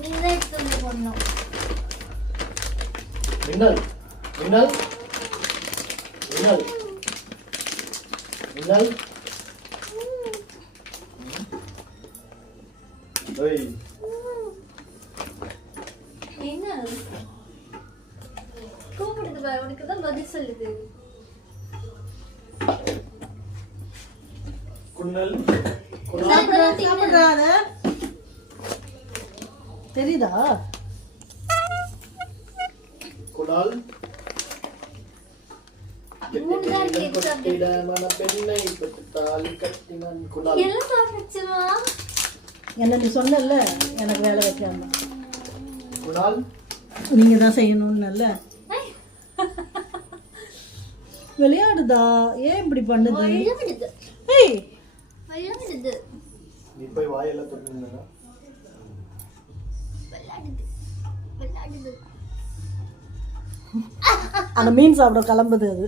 நீதான் எடுத்து போடணும். மின்னல் மின்னல் மின்னல் மின்னல். ஓய் என்ன கூப்பிடுது பாரு, உனக்கு தான் பதில் சொல்லுது. குன்னல் சாப்பிடாத தெரியுதா? குணால் பெண்ணை தாலி கட்டினான். குணால் எல்லாம் சாப்பிடுச்சுமா? என்ன நீ சொன்னல எனக்கு வேலை வைக்காம. குணால் நீங்க தான் செய்யணும்னு. விளையாடுதா? ஏன் இப்படி பண்ணுது? விளையாடுது ஏய் விளையாடுது நீ போய் வாயெல்லாம் தொட்டுனா விளையாடுது விளையாடுது. அந்த மீன் சாப்பிட கிளம்புது அது.